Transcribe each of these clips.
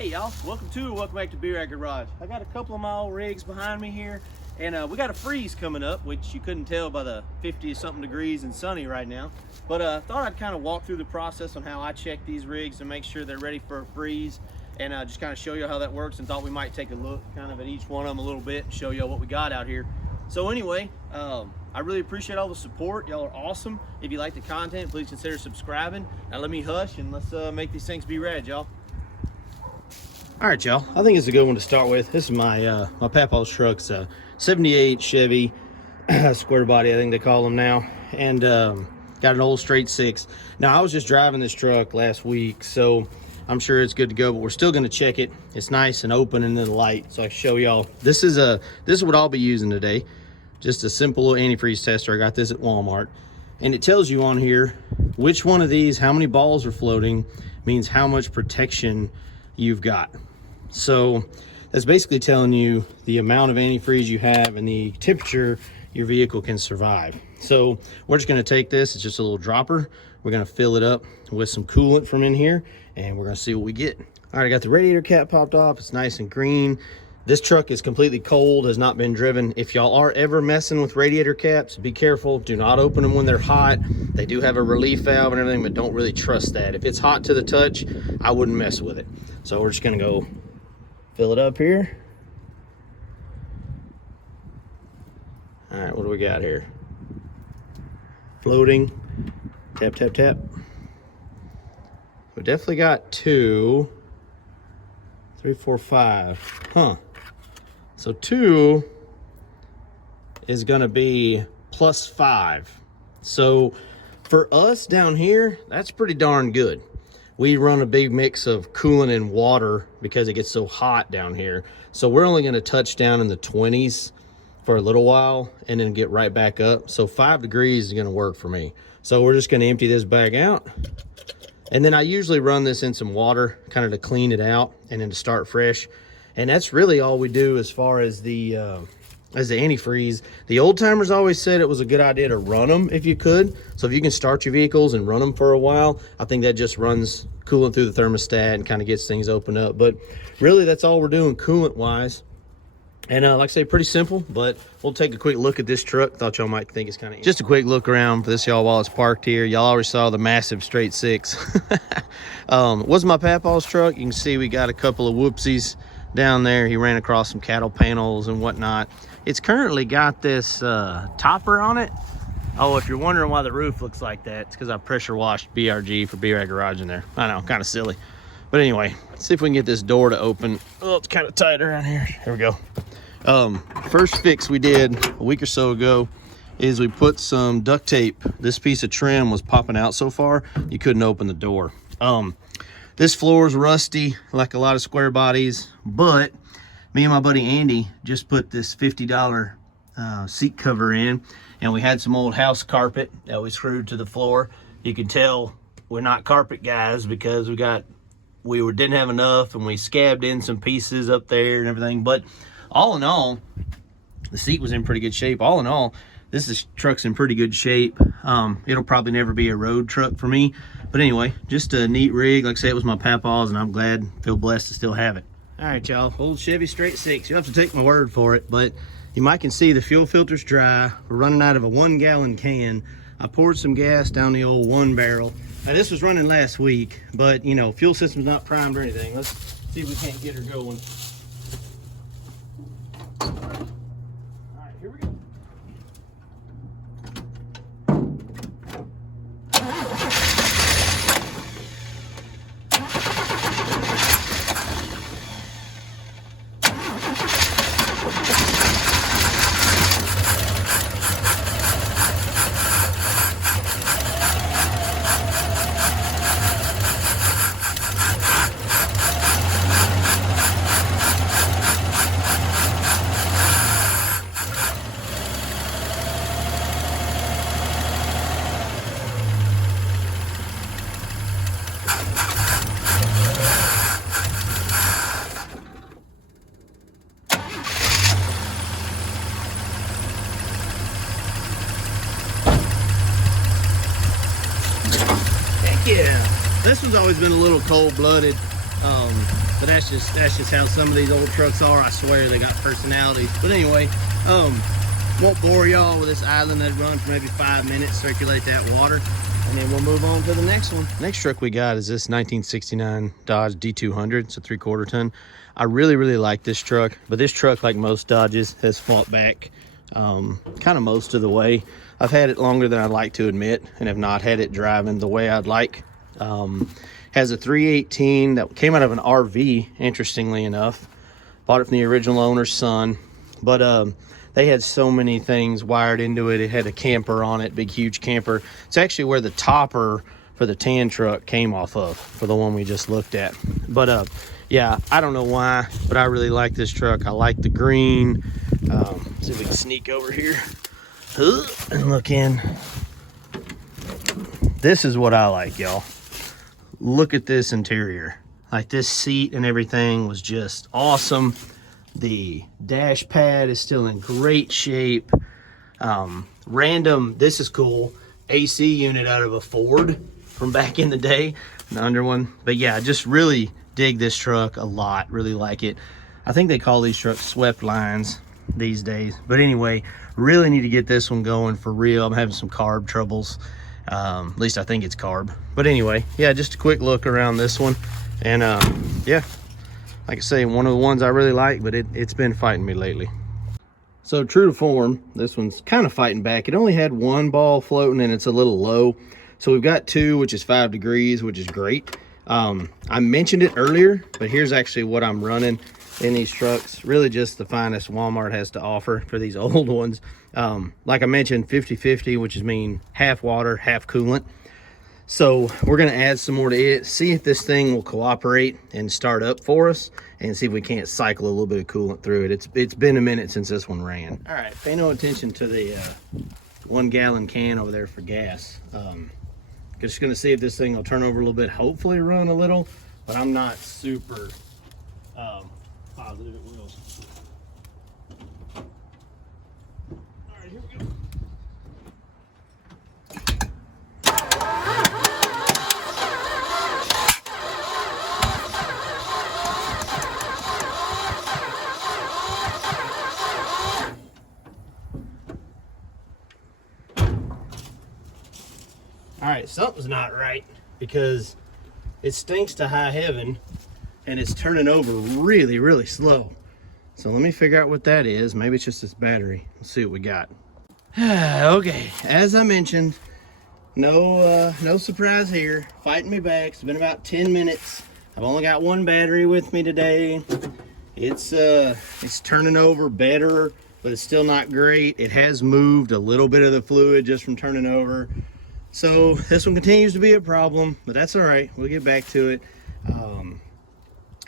Hey y'all, welcome back to B-Rad Garage. I got a couple of my old rigs behind me here, and we got a freeze coming up, which you couldn't tell by the 50-something degrees and sunny right now. But I thought I'd kind of walk through the process on how I check these rigs and make sure they're ready for a freeze, and just kind of show you how that works, and thought we might take a look kind of at each one of them a little bit and show you what we got out here. So anyway, I really appreciate all the support. Y'all are awesome. If you like the content, please consider subscribing. Now let me hush and let's make these things be rad, y'all. All right, y'all, I think it's a good one to start with. This is my my papa's truck's 78 Chevy Squarebody, I think they call them now, and got an old straight six. Now, I was just driving this truck last week, so I'm sure it's good to go, but we're still going to check it. It's nice and open and then light, so I can show y'all. This is what I'll be using today. Just a simple little antifreeze tester. I got this at Walmart, and it tells you on here which one of these, how many balls are floating, means how much protection you've got. So that's basically telling you the amount of antifreeze you have and the temperature your vehicle can survive. So we're just going to take this, it's just a little dropper, we're going to fill it up with some coolant from in here, and we're going to see what we get. All right, I got the radiator cap popped off. It's nice and green. This truck is completely cold, has not been driven. If y'all are ever messing with radiator caps, be careful. Do not open them when they're hot. They do have a relief valve and everything, but don't really trust that. If it's hot to the touch, I wouldn't mess with it. So we're just going to go fill it up here. All right, what do we got here? Floating. Tap, tap, tap. We definitely got 2, 3, 4, 5. Huh. So 2 is going to be +5. So for us down here, that's pretty darn good. We run a big mix of coolant and water because it gets so hot down here. So we're only going to touch down in the 20s for a little while and then get right back up. So 5 degrees is going to work for me. So we're just going to empty this bag out. And then I usually run this in some water kind of to clean it out and then to start fresh. And that's really all we do as far as the antifreeze. The old timers always said it was a good idea to run them if you could. So if you can start your vehicles and run them for a while, I think that just runs coolant through the thermostat and kind of gets things opened up. But really, that's all we're doing coolant wise. And like I say, pretty simple, but we'll take a quick look at this truck. Thought y'all might think it's kind of just a quick look around for this, y'all, while it's parked here. Y'all already saw the massive straight six. Was my papa's truck. You can see we got a couple of whoopsies down there. He ran across some cattle panels and whatnot. It's currently got this topper on it. Oh, if you're wondering why the roof looks like that, it's because I pressure washed BRG for B-Rad Garage in there. I know, kind of silly. But anyway, let's see if we can get this door to open. Oh, it's kind of tight around here. There we go. First fix we did a week or so ago is we put some duct tape. This piece of trim was popping out so far, you couldn't open the door. This floor is rusty, like a lot of square bodies, but me and my buddy Andy just put this $50 seat cover in, and we had some old house carpet that we screwed to the floor. You can tell we're not carpet guys because we didn't have enough, and we scabbed in some pieces up there and everything. But all in all, the seat was in pretty good shape. All in all, this truck's in pretty good shape. It'll probably never be a road truck for me, but anyway, just a neat rig. Like I said, it was my papa's, and I'm feel blessed to still have it. All right, y'all, old Chevy straight six. You have to take my word for it, but you might can see the fuel filter's dry. We're running out of a 1-gallon can. I poured some gas down the old 1 barrel. Now, this was running last week, but you know, fuel system's not primed or anything. Let's see if we can't get her going. All right, here we go. Yeah, this one's always been a little cold-blooded. But that's just how some of these old trucks are. I swear they got personalities. But anyway, won't bore y'all with this island that run for maybe 5 minutes, circulate that water, and then we'll move on to the next one. Next truck we got is this 1969 Dodge D200. It's a 3/4 ton. I really like this truck, but this truck, like most Dodges, has fought back kind of most of the way. I've had it longer than I'd like to admit, and have not had it driving the way I'd like. Has a 318 that came out of an RV, interestingly enough. Bought it from the original owner's son, but they had so many things wired into it. It had a camper on it, big huge camper. It's actually where the topper for the tan truck came off of, for the one we just looked at. But yeah, I don't know why, but I really like this truck. I like the green. See if we can sneak over here and look in. This is what I like, y'all. Look at this interior. Like, this seat and everything was just awesome. The dash pad is still in great shape. This is cool, AC unit out of a Ford from back in the day, an under one. But yeah, I just really dig this truck a lot, really like it. I think they call these trucks swept lines these days. But anyway, really need to get this one going for real. I'm having some carb troubles. At least I think it's carb. But anyway, yeah, just a quick look around this one. And yeah, like I say, one of the ones I really like, but it's been fighting me lately. So true to form, this one's kind of fighting back. It only had one ball floating and it's a little low. So we've got two, which is 5 degrees, which is great. I mentioned it earlier, but here's actually what I'm running in these trucks. Really just the finest Walmart has to offer for these old ones. Like I mentioned, 50-50, which is mean half water, half coolant. So we're gonna add some more to it, see if this thing will cooperate and start up for us, and see if we can't cycle a little bit of coolant through it. It's been a minute since this one ran. All right, pay no attention to the 1 gallon can over there for gas. Just gonna see if this thing will turn over a little bit, hopefully run a little, but I'm not super positive it will. All right, here we go. All right, something's not right because it stinks to high heaven and it's turning over really slow. So let me figure out what that is. Maybe it's just this battery. Let's see what we got. Okay, as I mentioned, no surprise here. Fighting me back. It's been about 10 minutes. I've only got one battery with me today. It's turning over better, but it's still not great. It has moved a little bit of the fluid just from turning over. So this one continues to be a problem, but that's all right. We'll get back to it.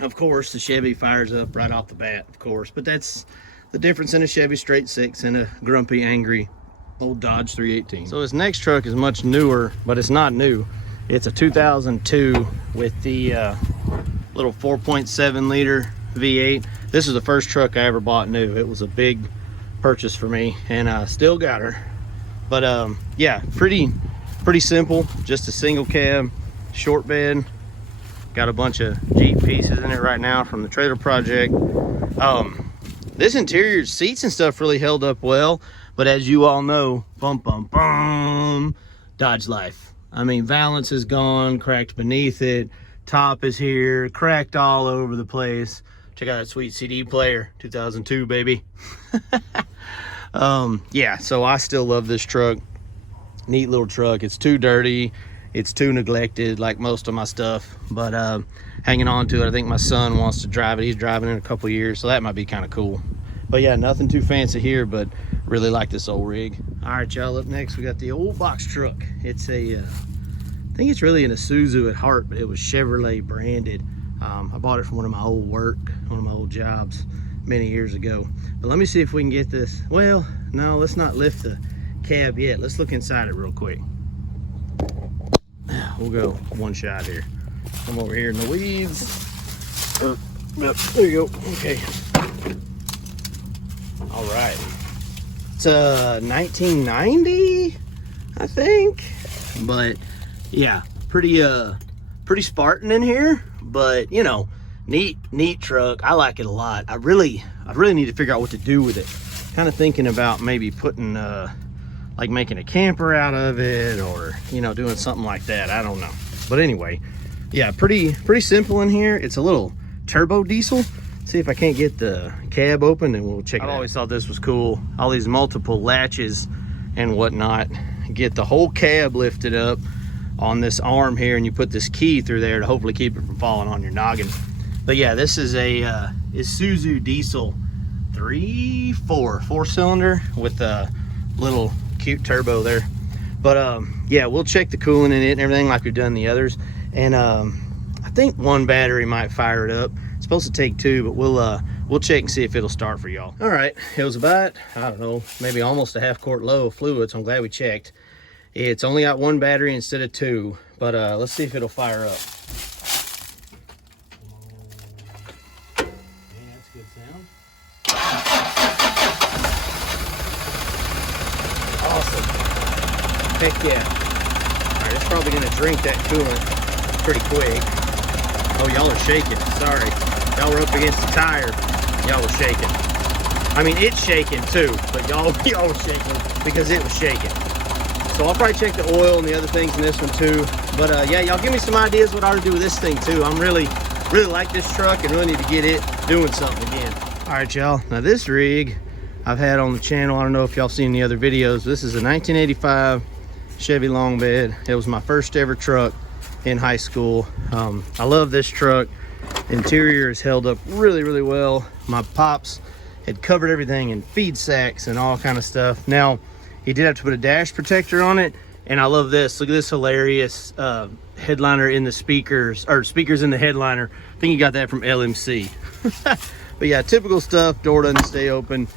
Of course, the Chevy fires up right off the bat, of course, but that's the difference in a Chevy straight six and a grumpy, angry old Dodge 318. So this next truck is much newer, but it's not new. It's a 2002 with the little 4.7 liter V8. This is the first truck I ever bought new. It was a big purchase for me, and I still got her. But yeah, pretty simple, just a single cab, short bed. Got a bunch of Jeep pieces in it right now from the trailer project. This interior seats and stuff really held up well, but as you all know, Dodge life. I mean, valance is gone, cracked beneath it, top is here, cracked all over the place. Check out that sweet CD player, 2002 baby. Yeah, so I still love this truck. Neat little truck. It's too dirty, it's too neglected like most of my stuff, but hanging on to it. I think my son wants to drive it. He's driving in a couple years, so that might be kind of cool. But yeah, nothing too fancy here, but really like this old rig. All right, y'all, up next we got the old box truck. It's a I think it's really an Isuzu at heart, but it was Chevrolet branded. I bought it from one of my old jobs many years ago. But let me see if we can get this. Well, no, let's not lift the cab yet. Let's look inside it real quick. We'll go one shot here. Come over here in the weeds. Yep, there you go. Okay. All right. It's 1990, I think. But yeah, pretty pretty Spartan in here, but you know, neat truck. I like it a lot. I really need to figure out what to do with it. Kind of thinking about maybe putting like making a camper out of it, or you know, doing something like that. I don't know. But anyway, yeah, pretty simple in here. It's a little turbo diesel. See if I can't get the cab open and we'll check it out. I always thought this was cool. All these multiple latches and whatnot. Get the whole cab lifted up on this arm here, and you put this key through there to hopefully keep it from falling on your noggin. But yeah, this is a Isuzu diesel 4-cylinder with a little cute turbo there. But yeah, we'll check the coolant in it and everything like we've done the others. And I think one battery might fire it up. It's supposed to take two, but we'll check and see if it'll start for y'all. All right, it was about, I don't know, maybe almost a half quart low of fluid, so I'm glad we checked. It's only got one battery instead of two, but let's see if it'll fire up. Yeah, that's a good sound. Awesome. Heck yeah. All right, it's probably gonna drink that coolant pretty quick. Oh, y'all are shaking, sorry. Y'all were up against the tire, y'all were shaking. I mean, it's shaking too, but y'all were shaking because it was shaking. So I'll probably check the oil and the other things in this one too. But yeah, y'all give me some ideas what I ought to do with this thing too. I'm really like this truck and really need to get it doing something again. All right, y'all, now this rig I've had on the channel. I don't know if y'all seen the other videos. This is a 1985 Chevy long bed. It was my first ever truck in high school. I love this truck. Interior is held up really well. My pops had covered everything in feed sacks and all kind of stuff. Now he did have to put a dash protector on it, and I love this. Look at this hilarious headliner in the speakers, or speakers in the headliner. I think he got that from LMC. But yeah, typical stuff. Door doesn't stay open,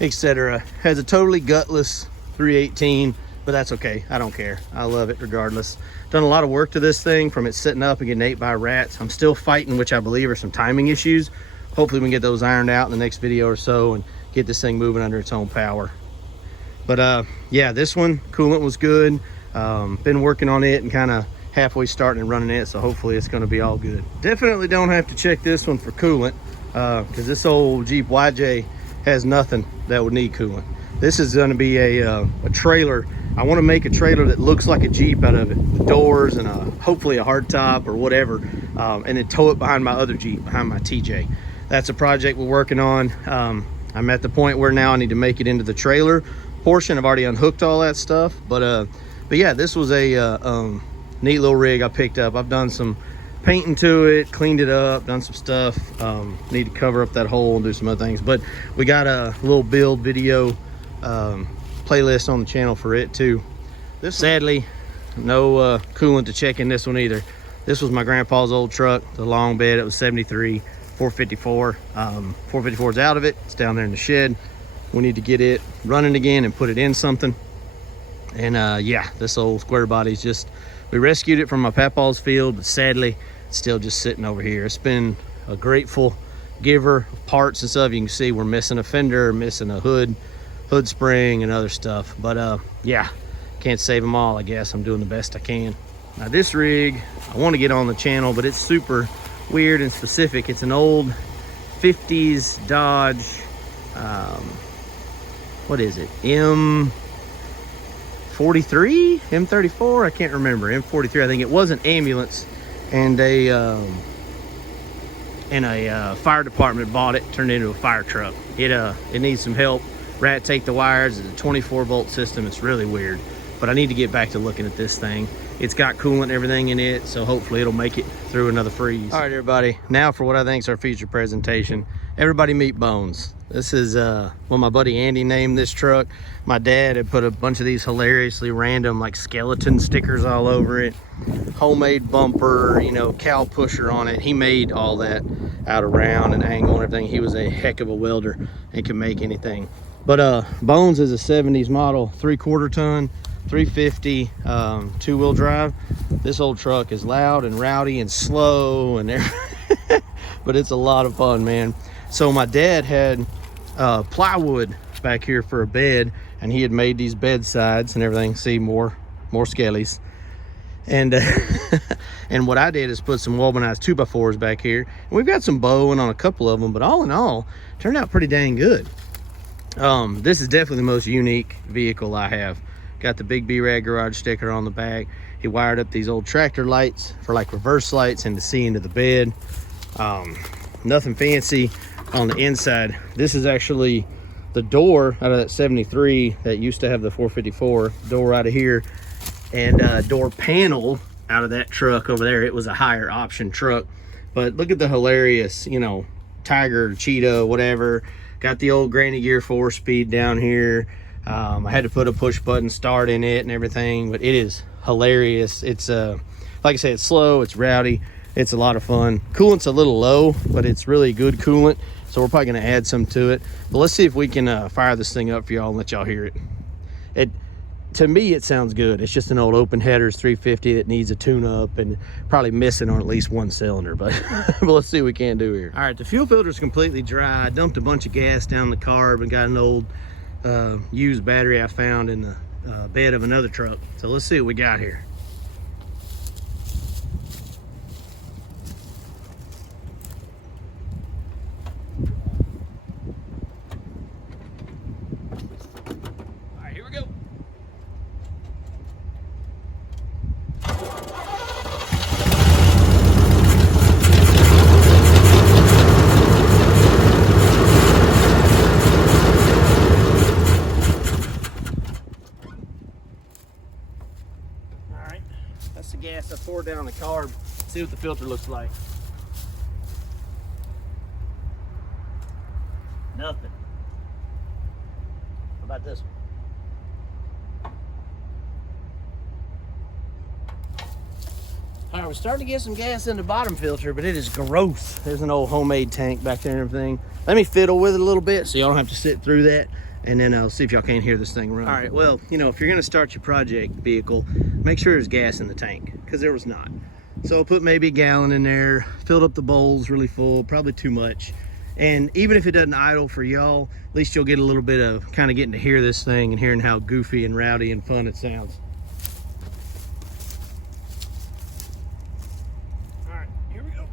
etc. Has a totally gutless 318, but that's okay. I don't care. I love it regardless. Done a lot of work to this thing, from it setting up and getting ate by rats. I'm still fighting, which I believe are some timing issues. Hopefully we can get those ironed out in the next video or so and get this thing moving under its own power. But yeah, this one, coolant was good. Been working on it and kind of halfway starting and running it, so hopefully it's going to be all good. Definitely don't have to check this one for coolant, because this old Jeep YJ has nothing that would need coolant. This is going to be a trailer. I want to make a trailer that looks like a Jeep out of it, the doors and hopefully a hardtop or whatever, and then tow it behind my other Jeep, behind my TJ. That's a project we're working on. I'm at the point where now I need to make it into the trailer portion. I've already unhooked all that stuff, but yeah, this was a neat little rig I picked up. I've done some painting to it, cleaned it up, done some stuff. Need to cover up that hole and do some other things, but we got a little build video playlist on the channel for it too. This, sadly, no coolant to check in this one either. This was my grandpa's old truck, the long bed. It was 73 454. 454 is out of it. It's down there in the shed. We need to get it running again and put it in something. And yeah, this old square body's just, we rescued it from my papa's field, but sadly it's still just sitting over here. It's been a grateful giver of parts and stuff. You can see we're missing a fender, missing a hood spring and other stuff, but yeah, can't save them all. I guess I'm doing the best I can. Now this rig I want to get on the channel, but it's super weird and specific. It's an old 50s Dodge, what is it, M43, M34, I can't remember. M43, I think. It was an ambulance, and a fire department bought it, turned it into a fire truck. It needs some help. Rat take the wires. It's a 24 volt system. It's really weird, but I need to get back to looking at this thing. It's got coolant and everything in it, so hopefully it'll make it through another freeze. All right, everybody, now for what I think is our feature presentation. Everybody meet Bones. This is what my buddy Andy named this truck. My dad had put a bunch of these hilariously random like skeleton stickers all over it. Homemade bumper, you know, cow pusher on it. He made all that out of round and angle and everything. He was a heck of a welder and could make anything. But Bones is a 70s model, 3/4 ton, 350, two-wheel drive. This old truck is loud and rowdy and slow and everything, but it's a lot of fun, man. So my dad had plywood back here for a bed, and he had made these bed sides and everything. See, more skellies. And And what I did is put some womanized 2x4s back here. And we've got some bowing on a couple of them, but all in all, turned out pretty dang good. This is definitely the most unique vehicle I have. Got the big B-Rad garage sticker on the back. He wired up these old tractor lights for like reverse lights and to see into the bed. Nothing fancy on the inside. This is actually the door out of that 73 that used to have the 454 door out of here, and door panel out of that truck over there. It was a higher option truck, but look at the hilarious, you know, Tiger, Cheetah, whatever. Got the old Granny Gear 4-speed down here. I had to put a push button start in it and everything, but it is hilarious. It's like I said, it's slow, it's rowdy, it's a lot of fun. Coolant's a little low, but it's really good coolant, so we're probably going to add some to it. But let's see if we can fire this thing up for y'all and let y'all hear it. To me, it sounds good. It's just an old open headers 350 that needs a tune-up and probably missing on at least one cylinder, but, but let's see what we can do here. All right, the fuel filter is completely dry. I dumped a bunch of gas down the carb and got an old used battery I found in the bed of another truck. So let's see what we got here. That's the gas I poured down the carb. See what the filter looks like. Nothing. How about this one? All right, we're starting to get some gas in the bottom filter, but it is gross. There's an old homemade tank back there and everything. Let me fiddle with it a little bit so y'all don't have to sit through that, and then I'll see if y'all can't hear this thing run. All right, well, you know, if you're gonna start your project vehicle, make sure there's gas in the tank, because there was not. So I put maybe a gallon in there, filled up the bowls really full, probably too much. And even if it doesn't idle for y'all, at least you'll get a little bit of kind of getting to hear this thing and hearing how goofy and rowdy and fun it sounds. All right, here we go.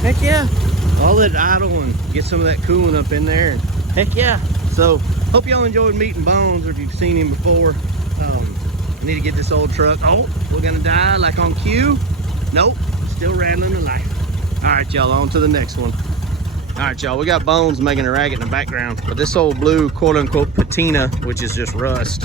Heck yeah. I'll let it idle and get some of that coolant up in there. And heck yeah. So hope y'all enjoyed meeting Bones, or if you've seen him before. I need to get this old truck. Oh, we're gonna die like on cue. Nope, still rattling the life. All right, y'all, on to the next one. All right, y'all, we got Bones making a racket in the background, but this old blue quote unquote patina, which is just rust,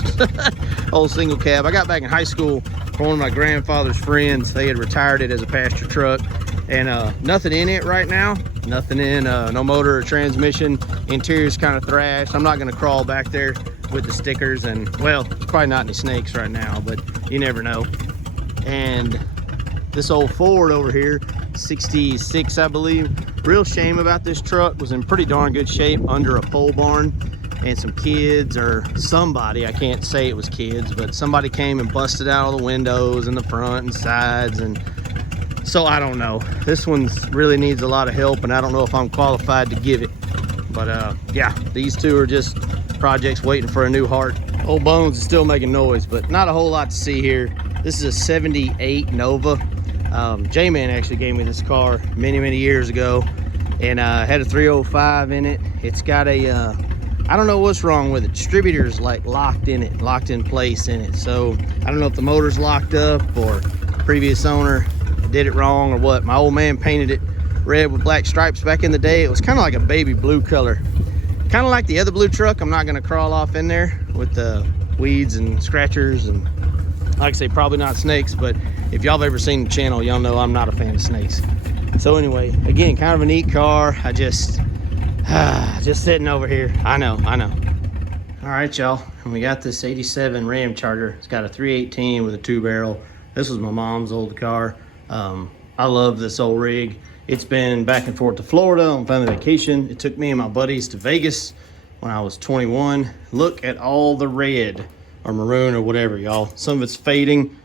old single cab, I got back in high school from one of my grandfather's friends. They had retired it as a pasture truck, and nothing in it right now. Nothing in, no motor or transmission. Interior's kind of thrashed. I'm not gonna crawl back there with the stickers, and well, probably not any snakes right now, but you never know. And this old Ford over here, 66 I believe. Real shame about this truck, was in pretty darn good shape under a pole barn, and some kids or somebody, I can't say it was kids, but somebody came and busted out all the windows in the front and sides, and so I don't know. This one really needs a lot of help, and I don't know if I'm qualified to give it. But yeah, these two are just projects waiting for a new heart. Old Bones is still making noise, but not a whole lot to see here. This is a 78 Nova. J-Man actually gave me this car many years ago, and had a 305 in it. It's got a, I don't know what's wrong with it. Distributor's like locked in it, locked in place in it. So I don't know if the motor's locked up or previous owner did it wrong or what. My old man painted it red with black stripes back in the day. It was kind of like a baby blue color. Kind of like the other blue truck. I'm not gonna crawl off in there with the weeds and scratchers and, like I say, probably not snakes, but if y'all have ever seen the channel, y'all know I'm not a fan of snakes. So anyway, again, kind of a neat car. I just sitting over here. I know. All right, y'all, and we got this 87 Ramcharger. It's got a 318 with a 2-barrel. This was my mom's old car. I love this old rig. It's been back and forth to Florida on family vacation. It took me and my buddies to Vegas when I was 21. Look at all the red or maroon or whatever, y'all. Some of it's fading,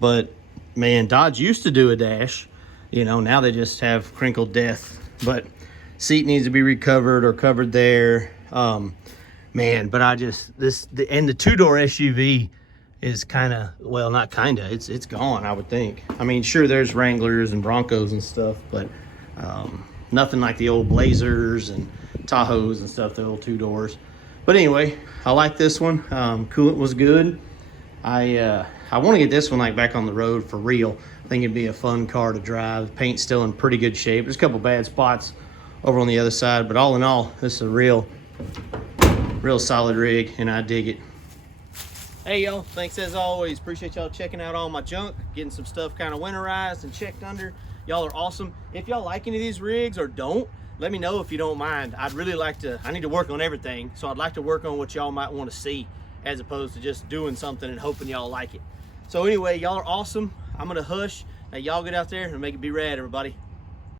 but man, Dodge used to do a dash. You know, now they just have crinkled death. But seat needs to be recovered or covered there. Man, but and the 2-door SUV is kind of, well, not kind of, it's gone, I would think. I mean, sure, there's Wranglers and Broncos and stuff, but nothing like the old Blazers and Tahoes and stuff, the old 2-doors. But anyway, I like this one. Coolant was good. I want to get this one like back on the road for real. I think it'd be a fun car to drive. The paint's still in pretty good shape. There's a couple bad spots over on the other side, but all in all, this is a real solid rig, and I dig it. Hey y'all, thanks as always. Appreciate y'all checking out all my junk, getting some stuff kind of winterized and checked under. Y'all are awesome. If y'all like any of these rigs or don't, let me know if you don't mind. I'd really like to, I need to work on everything, so I'd like to work on what y'all might want to see as opposed to just doing something and hoping y'all like it. So anyway, y'all are awesome. I'm gonna hush. Now y'all get out there and make it be rad, everybody.